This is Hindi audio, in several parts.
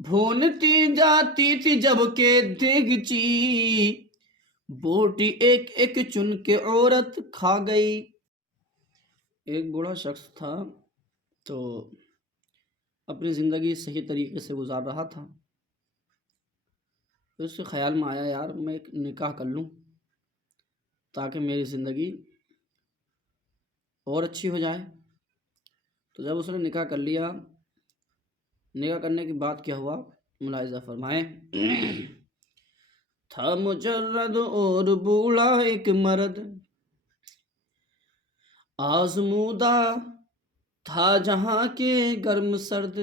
भूनती जाती थी जब के देगची, बोटी एक एक चुन के औरत खा गई। एक बूढ़ा शख्स था, तो अपनी ज़िंदगी सही तरीके से गुजार रहा था। तो उसके ख्याल में आया, यार मैं एक निकाह कर लूँ ताकि मेरी ज़िंदगी और अच्छी हो जाए। तो जब उसने निकाह कर लिया, निकाह करने के बाद क्या हुआ, मुलाहिज़ा फरमाएं। था मुजर्रद और बूढ़ा एक मर्द, आज़मूदा था जहाँ के गर्म सर्द,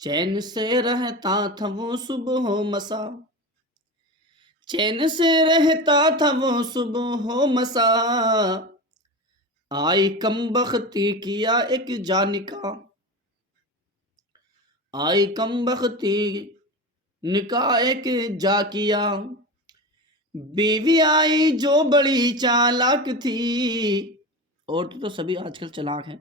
चैन से रहता था वो सुबह मसा, चैन से रहता था वो सुबह मसा, आई कम बख्ती किया एक जानिका, आई कम बख्ती निकाह एक जा किया, बीवी आई जो बड़ी चालाक थी। औरतें तो सभी आजकल चालाक हैं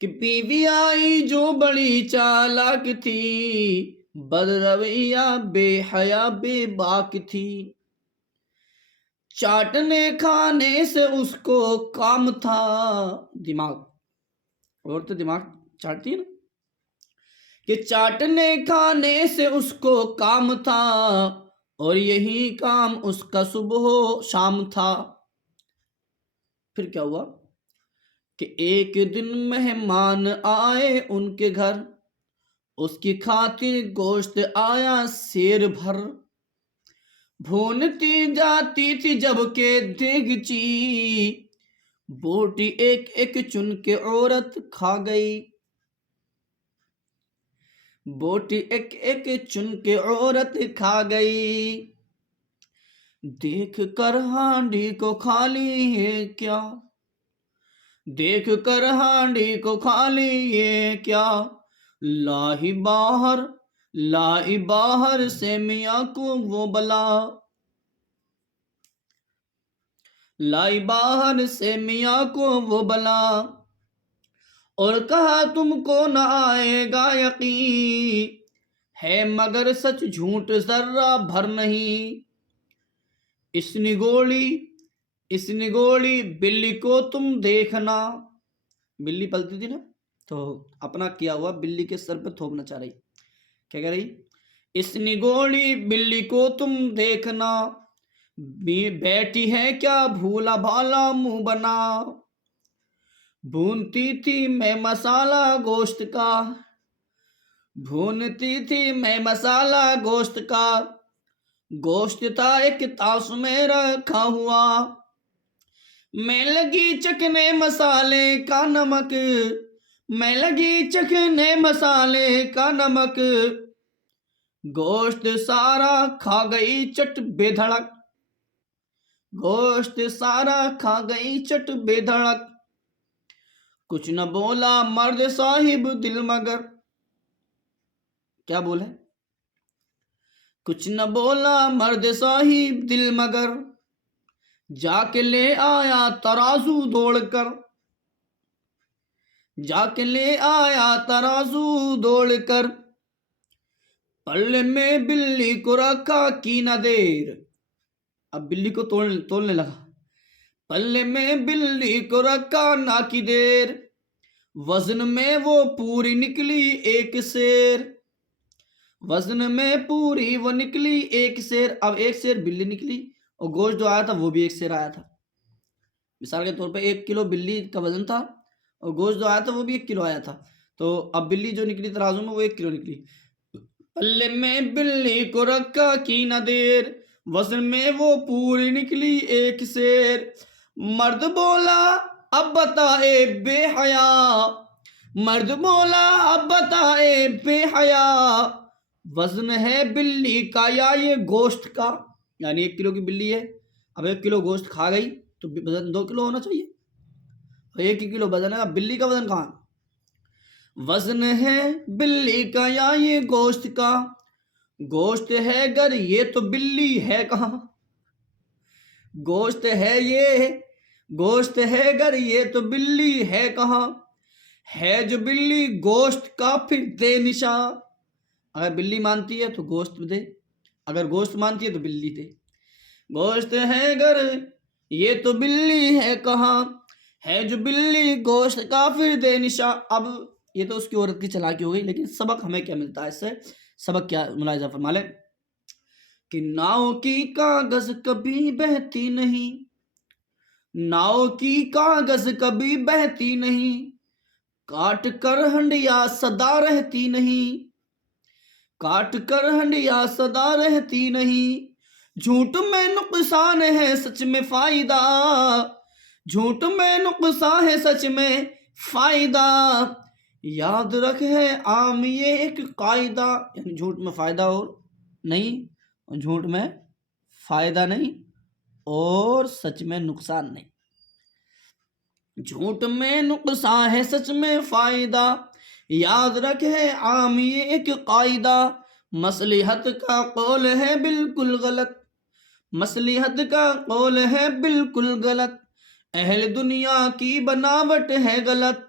कि बीवी आई जो बड़ी चालाक थी, बदरवैया बेहया बेबाक थी, चाटने खाने से उसको काम था। दिमाग, औरतें दिमाग चाटती है ना, कि चाटने खाने से उसको काम था, और यही काम उसका सुबह शाम था। फिर क्या हुआ कि एक दिन मेहमान आए उनके घर, उसकी खातिर गोश्त आया शेर भर, भूनती जाती थी जब के देगची, बोटी एक एक चुन के औरत खा गई, बोटी एक एक चुन के औरत खा गई। देख कर हांडी को खाली है क्या, देख कर हांडी को खाली ये क्या, लाई बाहर, लाई बाहर से मियाँ को वो बला, लाई बाहर से मियाँ को वो बला, और कहा तुमको न आएगा यकीन, है मगर सच झूठ जर्रा भर नहीं। इस निगोड़ी, इस निगोड़ी बिल्ली को तुम देखना, बिल्ली पलती थी ना, तो अपना किया हुआ बिल्ली के सर पे थोपना चाह रही। क्या कह रही, इस निगोड़ी बिल्ली को तुम देखना, बैठी है क्या भूला भाला मुंह बना, भूनती थी मैं मसाला गोश्त का, भूनती थी मैं मसाला गोश्त का, गोश्त था एक ताश में रखा हुआ, मैं लगी चखने मसाले का नमक, मैं लगी चखने मसाले का नमक, गोश्त सारा खा गई चट बेधड़क, गोश्त सारा खा गई चट बेधड़क, कुछ न बोला मर्द साहिब दिल मगर। क्या बोले, कुछ न बोला मर्द साहिब दिल मगर, जाके ले आया तराजू दौड़कर, जाके ले आया तराजू दौड़कर, पल्ले में बिल्ली को रखा की न देर। अब बिल्ली को तोलने लगा, पल्ले में बिल्ली को रखा ना की देर, वजन में वो पूरी निकली एक शेर, वजन में पूरी वो निकली एक शेर। अब एक शेर बिल्ली निकली और गोश्त जो आया था वो भी एक शेर आया था। मिसाल के तौर पे 1 किलो बिल्ली का वजन था और गोश्त जो आया था वो भी 1 किलो आया था। तो अब बिल्ली जो निकली तराजू में वो 1 किलो निकली। पल्ले में बिल्ली को रखा की न देर, वजन में वो पूरी निकली एक शेर। मर्द बोला अब बताए बेहया, मर्द बोला अब बताए बेहया, वजन है बिल्ली का या ये गोश्त का। यानी 1 किलो की बिल्ली है, अब 1 किलो गोश्त खा गई तो वजन 2 किलो होना चाहिए, 1 ही किलो वजन है। अब बिल्ली का वजन कहाँ, वजन है बिल्ली का या ये गोश्त का, गोश्त है गर ये तो बिल्ली है कहाँ, गोश्त है ये, गोश्त है गर ये तो बिल्ली है कहाँ, है जो बिल्ली गोश्त का फिर दे निशा। अगर बिल्ली मानती है तो गोश्त दे, अगर गोश्त मानती है तो बिल्ली दे। गोश्त है घर ये तो बिल्ली है कहाँ, है जो बिल्ली गोश्त का फिर दे निशा। अब ये तो उसकी औरत की चालाकी हो गई, लेकिन सबक हमें क्या मिलता है इससे? सबक क्या मुलाहिजा फरमा ले कि नाव की कागज कभी बहती नहीं, नाव की कागज कभी बहती नहीं, काट कर हंडिया सदा रहती नहीं, काट कर हंडिया सदा रहती नहीं। झूठ में नुकसान है सच में फायदा, झूठ में नुकसान है सच में फायदा, याद रख है आम ये एक कायदा। यानी झूठ में फायदा और नहीं, और झूठ में फायदा नहीं, और सच में नुकसान नहीं। झूठ में नुकसान है सच में फायदा, याद रखे आम ये एक कायदा। मसलिहत का कौल है बिल्कुल गलत, मसलिहत का कौल है बिल्कुल गलत, अहल दुनिया की बनावट है गलत,